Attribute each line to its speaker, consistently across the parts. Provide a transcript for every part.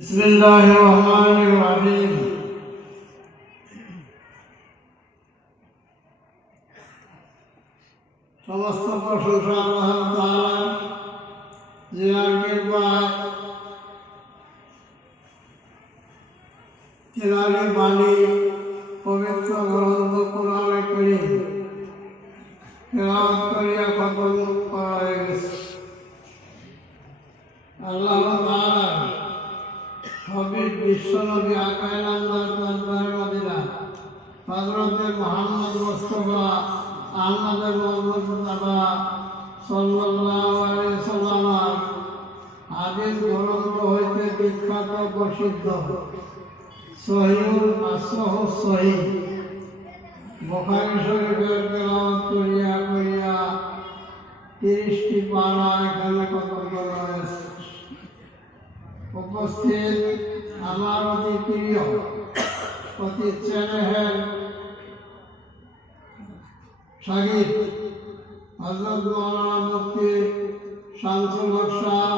Speaker 1: بسم الله الرحمن الرحيم সমস্ত প্রশংসা আল্লাহ তাআলার যে আগের পায় তিনারি বাণী পবিত্র গ্রন্থ কোরআনে করিম তেলাওয়াত করিয়া খতম করা হয়ে গেছে আল্লাহ তাআলা হবিব বিশ্বনবী আকায় নামদার দরবার মদিনা। হজরতে মোহাম্মদ মোস্তফা আহমদ মোহাম্মদ মুস্তাফা সাল্লাল্লাহু আলাইহি সাল্লামার হাদিস গ্রন্থ হইতে বিখ্যাত প্রসিদ্ধ। সহিউল আসহ সহি। বুখারী শরীফের তেলাওয়াত করিয়া করিয়া তিরিশটি পারা এখানে কত করা হয়েছে। উপস্থিত আমার অতি প্রিয় অতি চেনেহের শাহিদ হজরত মৌলানা মুফতি শামসুল হক সাহ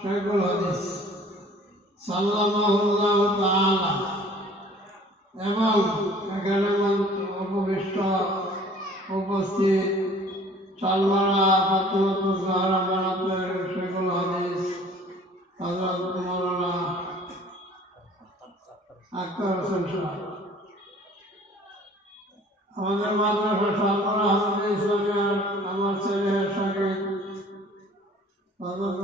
Speaker 1: শেখুল হাদিস এবং এখানে উপবিষ্ট উপস্থিত চালমারা হজরত মৌলানা আক্তার হোসেন সাহেব আমাদের মাদ্রাসা সালমারা হাসান ইসলামিয়ার আমার ছেলে হজরত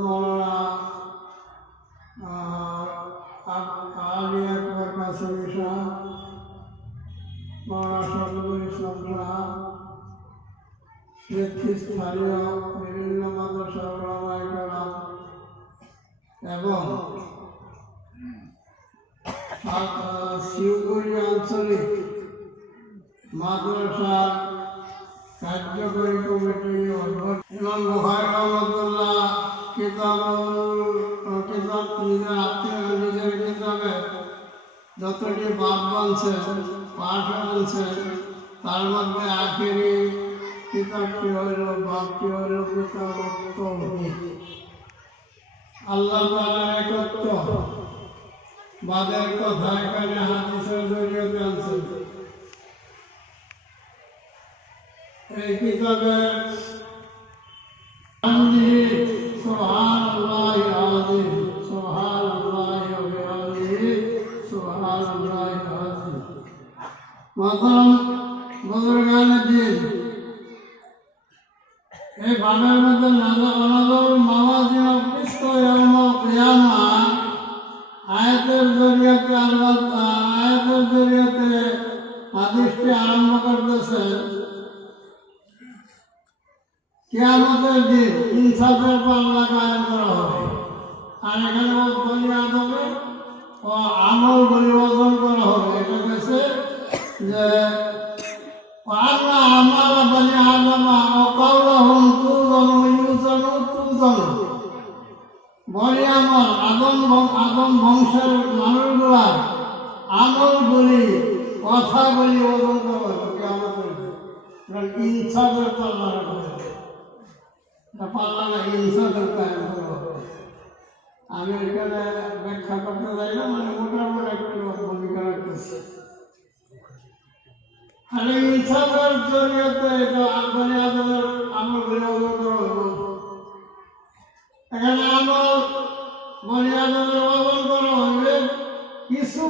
Speaker 1: এবং শিবগুড়ি আঞ্চলিক মাদ্রাসা কার্যকরী অধ্যক্ষ ইমাম বুখারী রহমতুল্লাহ কিতাবুল কিতাব নিজের আত্মীয় নিজের কিতাবে যতটি বাদ বানছেন পাঠ আনছেন তার মধ্যে আখেরি কিতাবটি হইল বাপটি হইল কিতাব আল্লাহ একত্ব বাদের কথা এখানে হাদিসের জড়িয়ে আনছেন এই কিতাবে মাতাম বুজুর্গান দিন। এই বানের মধ্যে নাজর অনাদর যে আমার বনি আদমা ও কাউলাহুম তুজানু ইউজানু তুজানু বলি আমল আদম আদম বংশের মানুষগুলা, আমল বলি, কথা বলি ওজন ইনসাফের পাল্লা পাল্লা না ইনসাফের আমি এখানে ব্যাখ্যা করতে যাই না মানে মোটামুটি একটু ভূমিকা রাখতেছি আর এই বিনিয়োগ করা এখানে আমল কিছু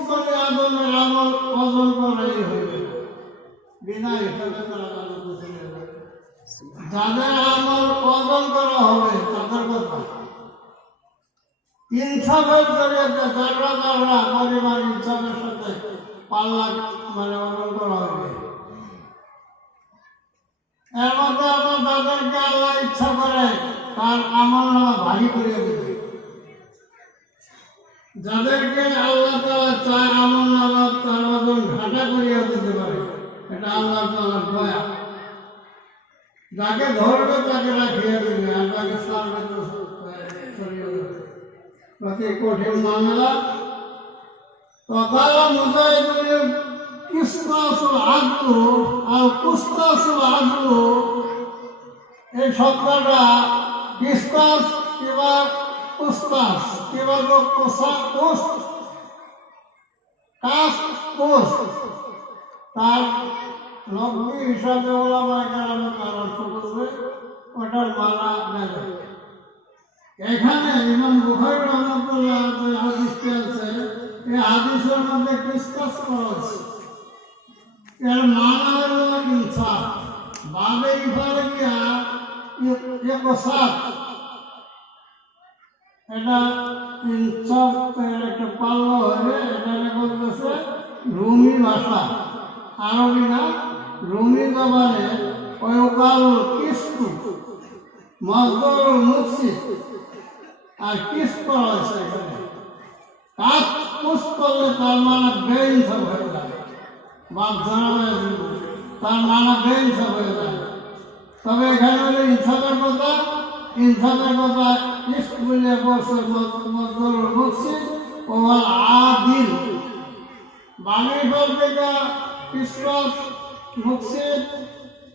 Speaker 1: যাদের আমল ওজন করা হবে, তাদের কথা। ইনসাফের জরিয়াতে যারা যারা পরিমাণ ইনসাফের সাথে পাল্লা মানে ওজন করা হবে এর মধ্যে আবার যাদেরকে আল্লাহ ইচ্ছা করে, তার আমল নামা ভারী করে দেবে যাদেরকে আল্লাহ তালা চায় আমল নামা তার মতন ঘাটা করিয়া দিতে পারে, এটা আল্লাহ তালার দয়া। যাকে ধরবে তাকে রাখিয়ে দেবে, আর তাকে সারবে তো সরিয়ে দেবে। প্রতি কঠিন মামলা। কথা মুজাহিদুল ইসরাসুল আগ্র আর কুস্তাসুল আগ্র এই শব্দটা বিস্তাস কিংবা কুস্তাস কিংবা কাস তার লগ্নি হিসাবে ওরা কারণে কারণ করবে ওটার মালা নেবে এখানে ইমাম বুখারি রহমতুল্লাহ হাদিসটি আছে এই হাদিসের মধ্যে ডিসকাস করা হচ্ছে এটা একটা রুমি ভাষা। আরবি না? রুমি জবানে কিস্তু, মজদুর মুক্সি আর কিস করা হয়েছে এখানে। কাজ কুস করলে তার মানে বেইনসাফ বাপ জানা তার মানে বেইনসাফ হয়ে যায় তবে এখানে হলো ইনসাফের কথা ইনসাফের কথা কিস বলে বসে মজদুর মুক্সি ও আদিল। ফল থেকে কিসরত মুক্সিদ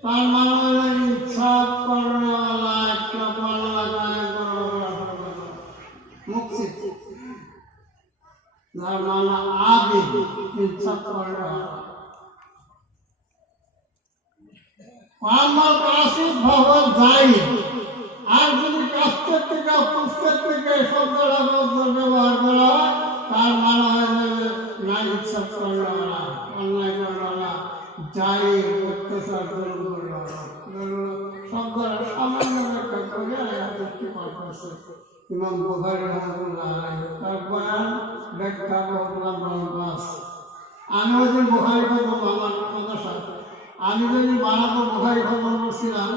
Speaker 1: তার মানে হলো ইনসাফ করনেওয়ালা, একটা মুক্সিদ যার মানে আদিল, ইনসাফ করনেওয়ালা। আমার কাছে ভগবান যাই আর যদি কাস্তের থেকে পুস্তের থেকে বলতে ব্যবহার করা তার মানে হয়ে যাবে না ইচ্ছা করা অন্যায় করা যাই অত্যাচার করা শব্দটা সামান্য ব্যাখ্যা করে আয়াতটি পাঠ করছে ইমাম বুখারী রহমাতুল্লাহ তার বয়ান, ব্যাখ্যা বললাম আমি ওই দিন বুখারী খবর আমার কথা আমি যদি বানাতো বুখারি খবর করছিলাম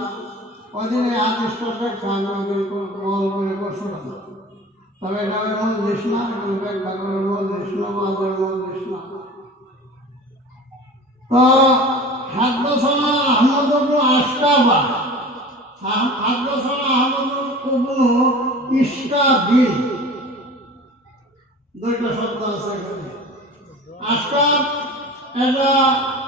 Speaker 1: ওই দিন এই আদেশটা ওদের বল করে করছিলাম তবে এটা এমন দেশ না করে মূল দেশ না মাদের মূল দেশ না। তো হাদ্দাসানা আহমদ ইবনু আশকাবা হাদ্দাসানা আহমদ ইবনু ইশকাবিল দুইটা শব্দ আছে এখানে। আশকাব এটা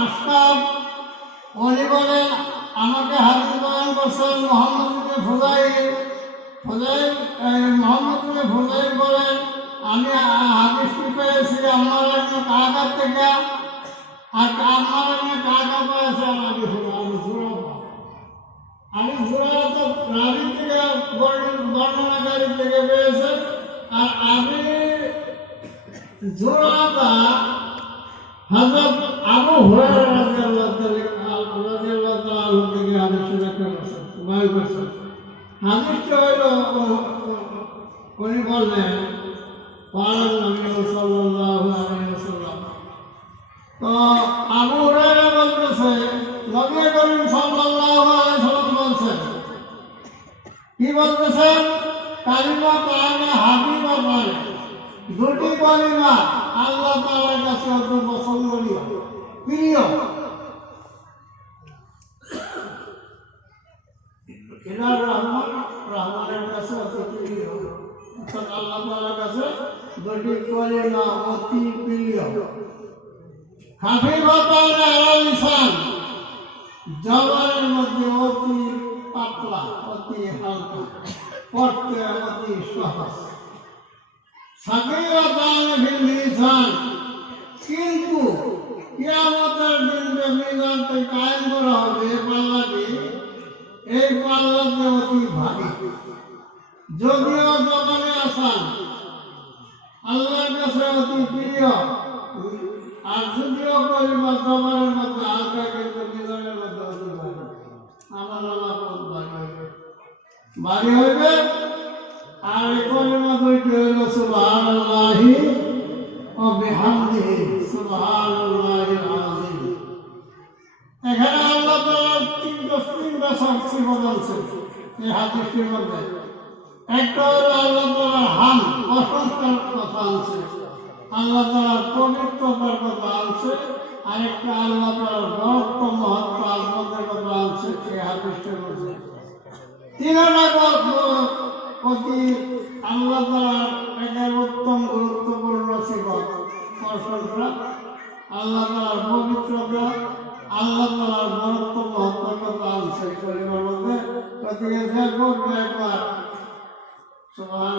Speaker 1: আশকাব উনি বলেন আমাকে হাজির বয়ান করছেন মোহাম্মদ ইবনে ফুজাইল ফুজাইল এই মোহাম্মদ ইবনে ফুজাইল বলেন আমি হাদিসটি পেয়েছি আমার একটা কাগার থেকে। আর আমার একটা কাগা পেয়েছে আমি আমি সুরাবা আমি সুরাবা তো রাবি থেকে বর্ণনাকারী থেকে পেয়েছে। আর আমি হযরত আবু হুরায়রা রাদিয়াল্লাহু তাআলা রাদিয়াল্লাহু তাআলা থেকে হাদিসের একটা কথা শুনাই করছে হাদিসটা হলো উনি বললেন পালন নবী সাল্লাল্লাহু আলাইহি ওয়াসাল্লাম তো আবু হুরায়রা দুটি কালিমা আল্লাহ তাআলার কাছে অত্যন্ত পছন্দনীয় প্রিয় এনার রহমান রহমানের কাছে প্রিয় অর্থাৎ আল্লাহ তাআলার কাছে দুটি কলিমা অতি প্রিয়। হাফিজতাল আলাল লিসান জবানের মধ্যে অতি পাতলা, অতি হালকা, পড়তে অতি সহজ। সাকিরাতান ফিল মিজান কিন্তু কিয়ামতের দিন যে মিজানকে কায়েম করা হবে এই পাল্লাটি এই পাল্লাতে অতি ভারী। যদিও জবানে আসান, আল্লাহর কাছে অতি প্রিয়। আর যদিও কলিমা জবানের মধ্যে হালকা, কিন্তু মিজানের মধ্যে অতি ভারী। আমার আল্লাহ ভারী হইবে। ভারী হইবে? আর এই কলিমা দুইটি হইল সুবহানাল্লাহি ও বিহামদিহি। এখানে আল্লাহ তিনটা তিনটা শক্তি বদলছে এই হাদিসটির মধ্যে একটা হলো আল্লাহ তালার হাম প্রশংসার কথা আনছে আল্লাহ তালার পবিত্রতার কথা আনছে আরেকটা আল্লাহ তালার বরত্ব মহত্ব আজমতের কথা আনছে এই হাদিসটা বলছে তিনটা প্রতি আল্লাহ তালার একটা উত্তম গুরুত্বপূর্ণ সিবত প্রশংসা আল্লাহ তালার পবিত্রতা আল্লাহ তালার বরত্ব হত্যতা সেই পরিবার মধ্যে ওদিকে দেখব একবার। সুবাহ